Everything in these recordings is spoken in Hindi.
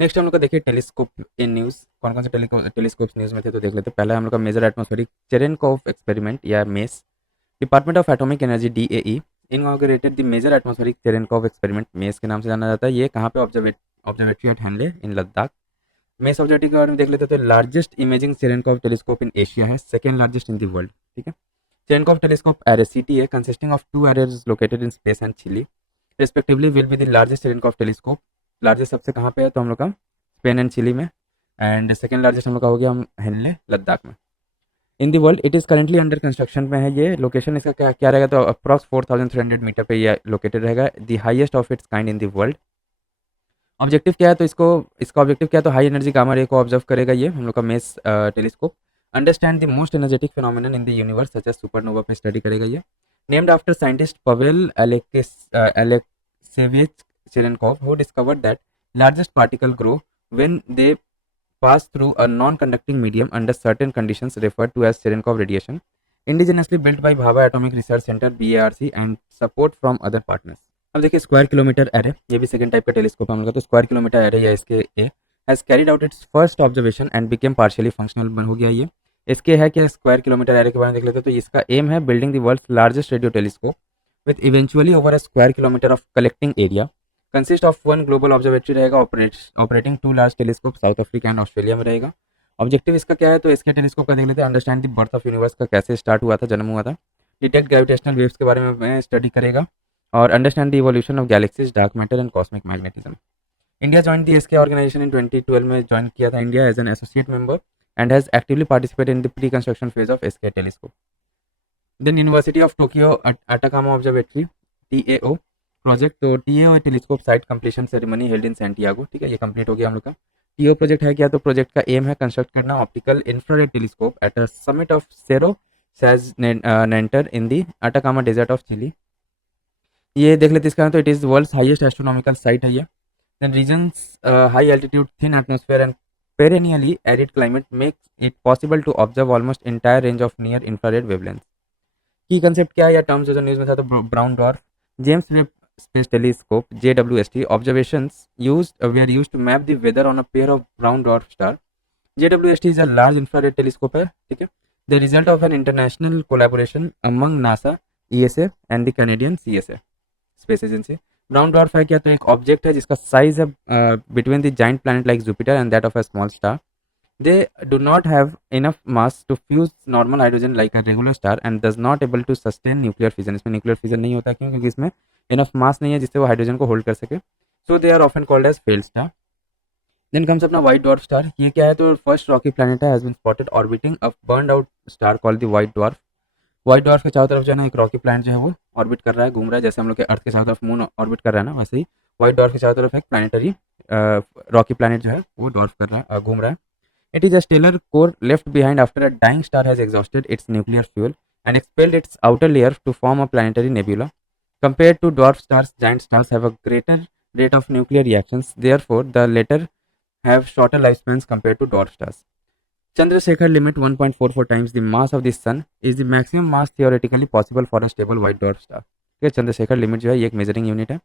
नेक्स्ट हम लोग का देखिए टेलीस्कोप इन न्यूज़, कौन कौन से टेलीस्कोप्स न्यूज़ में थे तो देख लेते हैं। पहला हम लोग का मेजर एटमॉस्फेरिक चेरेनकोव एक्सपेरिमेंट या MACE. Department of atomic energy DAE inaugurated the major atmospheric Cherenkov experiment, MACE के नाम से जाना जाता है। ये कहाँ पे observatory at Hanle in Ladakh. MACE observatory के बारे में देख लेते हैं तो largest imaging Cherenkov telescope in Asia है, second largest in the world. ठीक है। Cherenkov telescope array CTA consisting of two arrays located in space and Chile respectively will be the largest Cherenkov telescope. Largest सबसे कहाँ पे है तो हम लोग का स्पेन एंड चिली में, एंड सेकेंड लार्जेस्ट हम लोग का हो गया हम हेनले लद्दाख में। In the world it is currently under construction में है। ये लोकेशन इसका क्या क्या रहेगा तो अप्रॉक्स 4300 मीटर पे ये लोकेटेड रहेगा, the highest of its kind in the world. Objective क्या है तो इसका ऑब्जेक्टिव क्या है तो हाई एनर्जी गामा रे को ऑब्जर्व करेगा ये हम लोग का MACE telescope. Understand the most energetic phenomenon in the universe such as supernova पे स्टडी करेगा ये। Named after scientist Pavel Alekseyevich Cherenkov who discovered that largest particle grow when they pass through a non-conducting medium under certain conditions referred to as Cherenkov radiation, indigenously built by Bhabha Atomic Research Center BARC and support from other partners। अब देखिए स्क्वायर किलोमीटर एरे, ये भी सेकंड टाइप का टेलीस्कोप है हम लोग का, तो स्क्वायर किलोमीटर एरे या इसके A has carried out it's first observation and became partially functional हो गया ये। इसके है क्या स्क्वायर किलोमीटर एरे के बारे में देख लेते हैं तो इसका एम है building the world's largest radio telescope with eventually over a square kilometre of collecting area, consist of one global observatory रहेगा operating two large telescope South Africa and Australia में रहेगा। ऑब्जेक्टिव इसका क्या है तो इसके टेलीस्कोप का देख लेते हैं। Understand the birth of universe का कैसे स्टार्ट हुआ था, जन्म हुआ था। डिटेक्ट ग्रेविटेशनल वेव्स के बारे में स्टडी करेगा और understand the evolution of galaxies, dark matter and cosmic magnetism. India join the SK organisation in 2012 में ज्वाइन किया था India as an associate member and has actively participated in the pre construction phase of SK telescope. Then University of Tokyo Atacama observatory TAO project, तो TAO telescope site completion ceremony held in Santiago. ठीक है, ये कंप्लीट हो गया हम लोग का। टीओ प्रोजेक्ट है क्या तो प्रोजेक्ट का एम है कंस्ट्रक्ट करना optical infrared telescope at a summit of Cerro Chajnantor in the Atacama desert of Chile. ये देख लेते इसका तो it is world's highest astronomical site है ये। Then reasons high altitude thin atmosphere and perennially arid climate makes it possible to observe almost entire range of near infrared wavelengths। की कंसेप्ट क्या है या टर्म्स जो न्यूज़ में था तो brown dwarf James Webb space telescope JWST observations used वे are used to map the weather on a pair of brown dwarf star. JWST is a large infrared telescope है। ठीक है, the result of an international collaboration among NASA ESA and the Canadian CSA space agency. Brown dwarf है क्या तो एक ऑब्जेक्ट है जिसका साइज है between the giant planet like Jupiter and that of a small star. They do not have enough mass to fuse normal hydrogen like a regular star and does not able to sustain nuclear fission। इसमें न्यूक्लियर फिजन नहीं होता क्यों, क्योंकि इसमें इनफ मास नहीं है जिससे वो हाइड्रोजन को होल्ड कर सके। So they are often called as failed star. Then comes अपना व्हाइट डॉर्फ स्टार। ये क्या है तो फर्स्ट रॉकी प्लैनेट है has been spotted orbiting a burned out star called the white dwarf. White dwarf के चारों तरफ जो है ना एक रॉकी प्लैनेट जो है वो ऑर्बिट कर रहा है, घूम रहा है, जैसे हम लोग के अर्थ के चारों तरफ मून ऑर्बिट कर रहा है ना, वैसे ही व्हाइट डॉर्फ के चारों तरफ एक प्लानिटरी रॉकी प्लैनेट जो है वो डॉर्फ कर रहा है, घूम रहा है। It is a stellar core left behind after a dying star has exhausted its nuclear fuel and expelled its outer layer to form a planetary nebula. Compared to dwarf stars, giant stars have a greater rate of nuclear reactions. Therefore, the latter have shorter lifespans compared to dwarf stars. Chandrasekhar limit 1.44 times the mass of the sun is the maximum mass theoretically possible for a stable white dwarf star। ठीक है, चंद्रशेखर लिमिट जो है ये एक मेजरिंग यूनिट है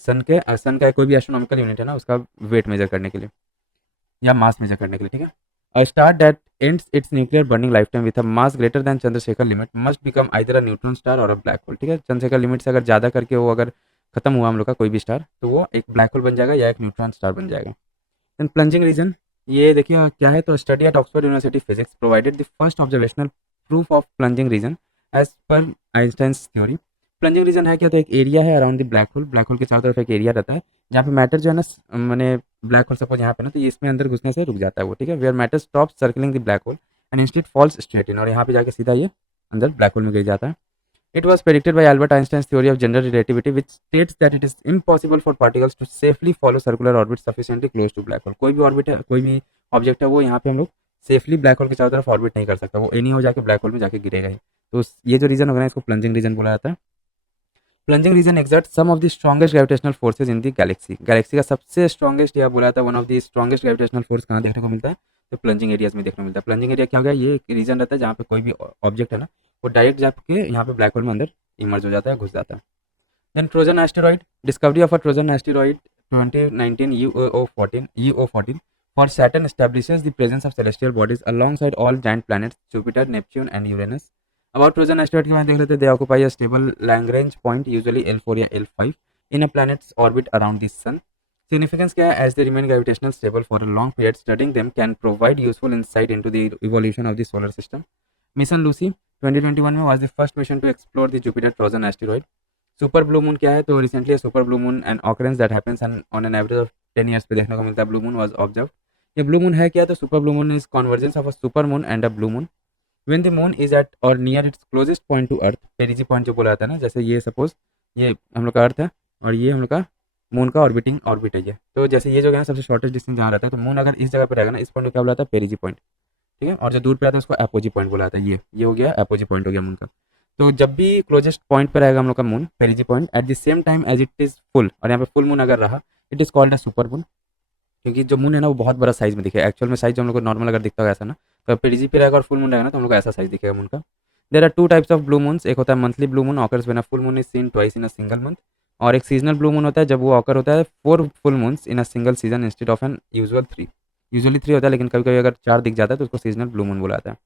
सन का कोई भी एस्ट्रोनॉमिकल यूनिट है ना उसका वेट मेजर करने के लिए या मास मेजर करने के लिए। ठीक है, a star that ends its nuclear burning lifetime with a mass greater than Chandrasekhar limit must become either a neutron star or a black hole। ठीक है, चंद्रशेखर लिमिट से अगर ज़्यादा करके वो अगर खत्म हुआ हम लोग का कोई भी स्टार तो वो एक ब्लैक होल बन जाएगा या एक न्यूट्रॉन स्टार बन जाएगा। देन प्लंजिंग रीजन, ये देखिए क्या है तो study at Oxford University physics provided the first observational proof of plunging region edge पर आइंस्टाइंस थ्योरी। प्लंजिंग रीजन है क्या तो एक एरिया है अराउंड द ब्लैक होल के चारों तरफ एक एरिया रहता है जहाँ पे मैटर जो है ना मैंने ब्लैक होल सपोज यहाँ पे ना तो ये इसमें अंदर घुसने से रुक जाता है वो। ठीक है, where matter stop circling the black hole and instead falls straight in, और यहाँ पे जाके सीधा ये अंदर ब्लैक होल में गिर जाता है। It was predicted by Albert Einstein's theory of general relativity which states that it is impossible for particles to safely follow circular orbit sufficiently close to black hole. कोई भी ऑर्बिट है, कोई भी ऑब्जेक्ट है वो यहाँ पे हम लोग सेफली ब्लैक होल के चारों तरफ ऑर्बिट नहीं कर सकता, वो एनी हो जाके ब्लैक होल में जाके गिरेगा ही। तो ये जो रीजन होगा ना इसको प्लंजिंग रीजन बोला जाता है। Plunging region exert some of the strongest gravitational forces in the galaxy. Galaxy का सबसे स्ट्रॉन्गेस्ट या बोला जाता है one of the strongest gravitational force कहाँ देखने को मिलता है तो प्लंजिंग एरियाज में देखने को मिलता है। प्लंजिंग एरिया क्या हो गया, ये एक रीजन रहता है जहाँ पे कोई भी ऑब्जेक्ट है ना वो डायरेक्ट जाके यहाँ पे ब्लैक होल में अंदर इमर्ज हो जाता है, घुस जाता है। Then Trojan asteroid, discovery of a Trojan asteroid 2019 UO14 for Saturn establishes the presence of celestial bodies alongside all giant planets Jupiter, Neptune and Uranus. About Trojan asteroid के बारे में देख लेते हैं. They occupy a stable Lagrange point usually L4 या L5 in a planet's orbit around the sun. Significance क्या है? As they remain gravitational stable for a long period, studying them can provide useful insight into the evolution of the solar system. Mission Lucy 2021 में was the first mission to explore the Jupiter Trojan asteroid. Super blue moon क्या है? तो recently super blue moon and occurrence that happens on an average of 10 years पे देखने को मिलता है. Blue moon was observe. ये ब्लू मून है क्या? तो super blue moon is convergence of a super moon and a blue moon when the moon is at or near its closest point to earth. Perigee point जो बोला जाता है ना, जैसे ये सपोज ये हम लोग का अर्थ है और ये हम लोग का मून का ऑर्बिट है ये. तो जैसे ये जो है ना सबसे शॉर्टेस्ट डिस्टेंस जहाँ रहता है, तो मून अगर इस जगह पे रहेगा ना, इस पॉइंट को क्या बोला जाता है? पेरिजी पॉइंट. ठीक है. और जो दूर पे आता है उसको एपोजी पॉइंट बोला जाता है. ये हो गया एपोजी पॉइंट हो गया मून का. तो जब भी क्लोजेस्ट पॉइंट पर रहेगा हम लोग का moon, perigee point, at the same time as it is full, और यहाँ पे फुल मून अगर रहा, it is called a super moon. क्योंकि जो मून है ना वो बहुत बड़ा साइज में दिखेगा. एक्चुअल में साइज जो हम लोग को नॉर्मल अगर दिखता होगा ऐसा ना, तो पेरिजी पे रहेगा और फुल मून रहेगा ना, तो हम लोग को ऐसा साइज दिखेगा मून का. There are two types of blue moons. एक होता है monthly blue moon occurs when a full moon is seen twice in a single month. और एक सीजनल ब्लू मून होता है जब वो ऑकर होता है 4 full moons in a single season instead of an usual 3. Usually 3 होता है, लेकिन कभी कभी अगर 4 दिख जाता है तो उसको सीजनल ब्लू मून बोला जाता है.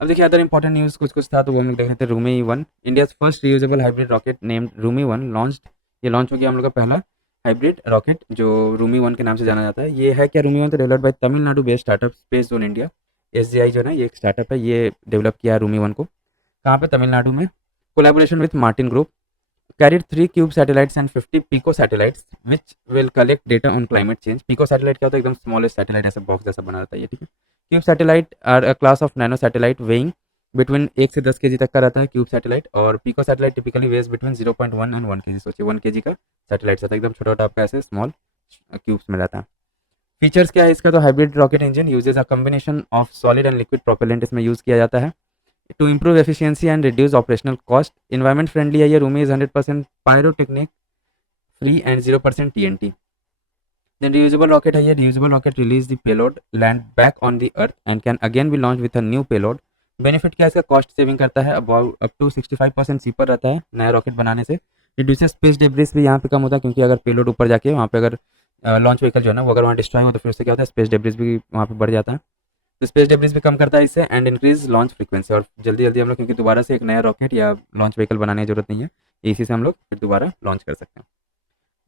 अब देखिए अदर इंपॉर्टेंट न्यूज़ कुछ था, तो वो हम लोग देख रहे थे. Rumi 1 India's first reusable hybrid rocket named Rumi 1 launched. ये लॉन्च हो गया हम लोग का पहला हाइब्रिड रॉकेट जो रूमी 1 के नाम से जाना जाता है. ये है क्या? रूमी 1 तो developed by Tamil Nadu based startup space zone India. SGI जो है ना, ये एक स्टार्टअप है, ये डेवलप किया है रूमी 1 को. कहाँ पे? तमिलनाडु में. Collaboration with Martin group. Carried 3 cube satellites and 50 pico satellites which will collect data on climate change. Pico satellite क्या होता है? एकदम स्मॉलेस्ट सैटेलाइट, ऐसा बॉक्स जैसा बना रहता है ये. ठीक है. Cube satellite are a class of nano satellite weighing between 1 से 10 kg तक का रहता है क्यूब सैटेलाइट. और pico satellite typically weighs between 0.1 and 1 kg. सोचिए 1 kg का सैटेलाइट रहता है, एकदम छोटा छोटा आपका ऐसे स्मॉल क्यूब्स में रहता है. फीचर्स क्या है इसका? तो hybrid rocket engine usage a combination of solid and liquid propellant इसमें यूज़ किया जाता है to improve efficiency and reduce operational cost. Environment friendly है ये. Rumi is 100% pyrotechnic free and 0% TNT. Then reusable rocket है ये. reusable rocket release the payload, land back on the earth and can again be launched with a new payload. Benefit क्या है इसका? कॉस्ट सेविंग करता है, अबाउट अप टू 65% चीपर रहता है नया रॉकेट बनाने से. रिड्यूसेस स्पेस डेब्रिस भी यहाँ पे कम होता है, क्योंकि अगर पेलोड ऊपर जाके वहाँ पे अगर लॉन्च व्हीकल जो है ना वो अगर वहाँ डिस्ट्रॉय हो तो फिर उससे क्या होता है? स्पेस डेब्रिस भी वहाँ पे बढ़ जाता है. तो स्पेस डेब्रिस भी कम करता है इससे. And increase launch frequency. और जल्दी जल्दी हम लोग क्योंकि दोबारा से एक नया रॉकेट या लॉन्च व्हीकल बनाने की जरूरत नहीं है, इसी से हम लोग फिर दोबारा लॉन्च कर सकते हैं.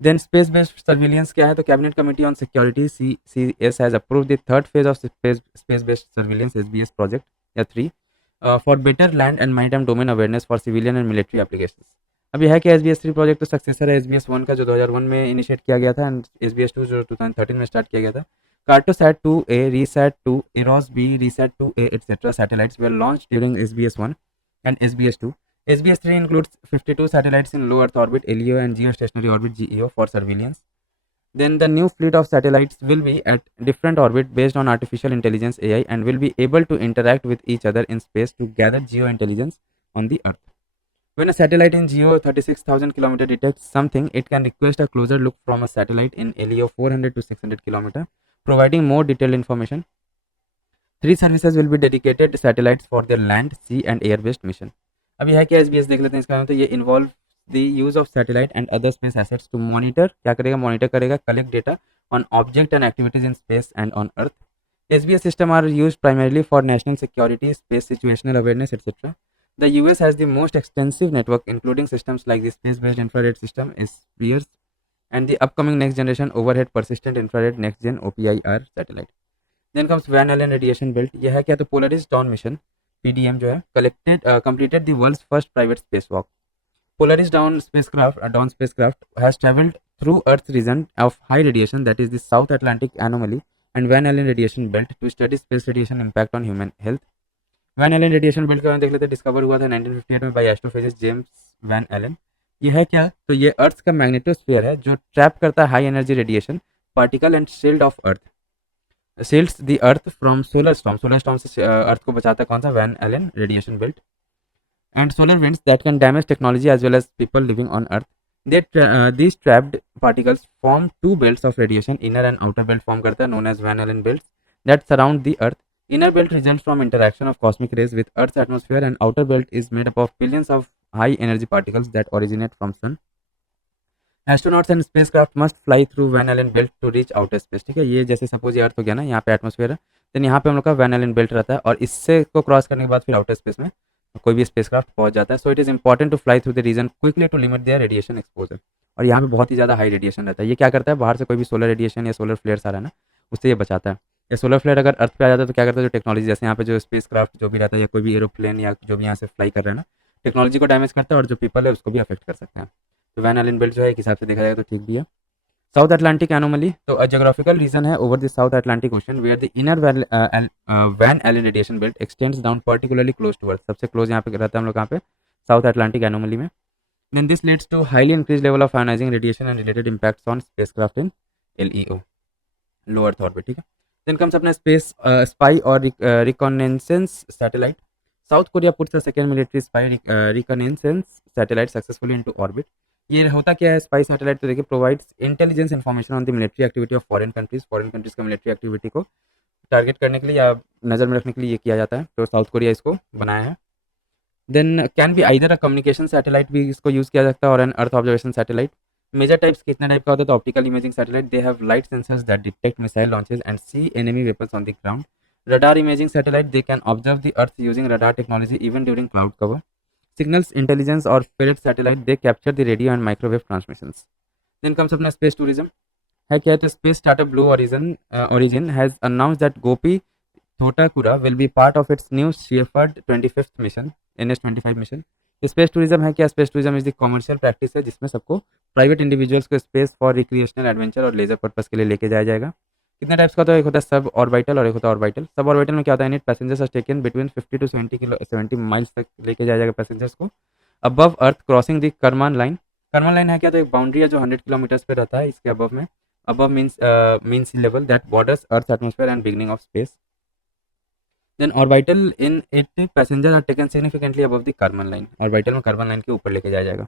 देन स्पेस बेस्ड सर्विलियंस क्या है? तो cabinet committee on security CCS has approve the third phase of space based surveillance SBS project या 3 for better land and maritime domain awareness for civilian and military application. अभी है कि SBS 3 प्रोजेक्ट तो सक्सेसर है SBS 1 का जो 2001 में इनिशिएट किया गया था, एंड SBS 2 जो 2013 में स्टार्ट किया गया था. Cartosat 2A, Resat 2, Eros B, Resat 2A, etc. satellites were launched during SBS 1 and SBS 2. SBS 3 includes 52 satellites in low Earth orbit (LEO) and geostationary orbit (GEO) for surveillance. Then the new fleet of satellites will be at different orbit based on artificial intelligence AI and will be able to interact with each other in space to gather geo intelligence on the Earth. When a satellite in GEO 36,000 km detects something, it can request a closer look from a satellite in LEO 400 to 600 km, providing more detailed information. 3 services will be dedicated satellites for their land, sea and air-based mission. अभी है क्या SBS देख लेते हैं इसका. तो ये involve the use of satellite and other space assets to monitor. क्या करेगा? मॉनिटर करेगा, collect data on object and activities in space and on Earth. SBS system are used primarily for national security, space situational awareness, etc. The US has the most extensive network, including systems like the space-based infrared system (SPIRS) and the upcoming next-generation overhead persistent infrared next-gen OPIR satellite. Then comes Van Allen radiation belt. यह है क्या? तो Polaris Dawn mission PDM जो है completed the world's first private spacewalk. Polaris Dawn spacecraft has traveled through Earth's region of high radiation, that is the South Atlantic anomaly and Van Allen radiation belt, to study space radiation impact on human health. Van Allen radiation belt का देख लेते हैं. डिस्कवर हुआ था 1958 में by astrophysicist James Van Allen. ये है क्या? तो ये अर्थ का मैग्नेटोस्फीयर है जो ट्रैप करता है high energy radiation particle and shield of Earth, shields the Earth from solar storm. Solar storm से अर्थ को बचाता है कौन सा? Van Allen radiation belt. And solar winds that can damage technology as well as people living on Earth. These trapped particles form 2 belts of radiation. Inner and outer belt form करता है, known as Van Allen belts, that surround the earth. Inner belt results from interaction of cosmic rays with Earth's atmosphere, and outer belt is made up of billions of high energy particles that originate from sun. Astronauts and spacecraft must fly through Van Allen belt to reach outer space. ठीक है, ये जैसे सपोज ये अर्थ हो गया ना, यहाँ पे एटमॉस्फेयर है, देन यहाँ पे हम लोग का वैन एलन बेल्ट रहता है और इससे को क्रॉस करने के बाद फिर आउटर स्पेस में कोई भी स्पेसक्राफ्ट पहुंच जाता है। So it is important to fly through the region quickly to limit their radiation exposure. और यहाँ पे बहुत ही ज़्यादा हाई रेडिएशन रहता है। ये क्या करता है, बाहर से कोई भी सोलर रेडिएशन या सोलर फ्लेयर्स आ रहा है ना, उससे ये बचाता है। या सोलर फ्लेयर अगर अर्थ पे आ जाता है तो क्या करता है, जो टेक्नोलॉजी जैसे यहाँ पे जो स्पेसक्राफ्ट जो भी रहता है या कोई भी एरोप्लेन या जो भी यहाँ से फ्लाई कर रहे हैं ना, टेक्नोलॉजी को डैमेज करता है और जो पीपल है उसको भी अफेक्ट कर सकते हैं। तो वैन एलन बेल्ट जो है एक हिसाब से देखा जाएगा तो ठीक भी है। साउथ अटलांटिक एनोमली, तो अ ज्योग्राफिकल रीजन है over the South Atlantic Ocean where the inner Van Allen radiation belt extends down particularly close to Earth. सबसे क्लोज यहाँ पे रहता है हम लोग यहाँ पे साउथ अटलांटिक एनोमली में। Then this leads to highly increase level of ionizing radiation and related impacts on spacecraft in LEO, low Earth orbit. ठीक है, देन कम्स अपना स्पेस स्पाई और reconnaissance satellite. South Korea puts the second military spy reconnaissance satellite successfully into orbit. ये होता क्या है स्पाई सैटेलाइट, तो देखिए provides intelligence information on the military activity of foreign countries का मिलिट्री एक्टिविटी को टारगेट करने के लिए या नज़र में रखने के लिए ये किया जाता है। तो साउथ कोरिया इसको बनाया है। Then can be either a communication satellite भी इसको यूज़ किया जाता है और an Earth observation satellite. Major types कितने टाइप का होता है, तो optical imaging satellite, they have light sensors that detect missile launches and see enemy weapons on the ground. Radar imaging satellite, they can observe the Earth using radar technology even during cloud cover. Signals intelligence और ferret satellite, they capture the radio and microwave transmissions. Then comes अपना स्पेस टूरिज्म है क्या है, तो space startup Blue Origin has announced that Gopi Thotakura will be part of its New Shepard 25th mission NS-25 mission. Space tourism है क्या, space tourism is the commercial practice है जिसमें सबको प्राइवेट इंडिविजुअल्स को स्पेस फॉर रिक्रिएशनल एडवेंचर और लेजर पर्पस के लिए लेके जाया जाएगा। कितने टाइप्स का, तो एक होता है सब ऑर्बिटल और एक होता है ऑर्बिटल। सब ऑर्बिटल में क्या होता है, it passengers are taken between 50 to 70 miles तक लेके जाया जाएगा पैसेंजर्स को above earth crossing the Karman line. Karman line है क्या, तो एक बाउंड्री है जो 100 किलोमीटर्स पे रहता है, इसके अबव में above means sea level that borders Earth atmosphere and beginning of space. Then orbital in it passenger are taken significantly above the Karman line. Orbital में कार्बन लाइन के ऊपर लेके जाया जाएगा।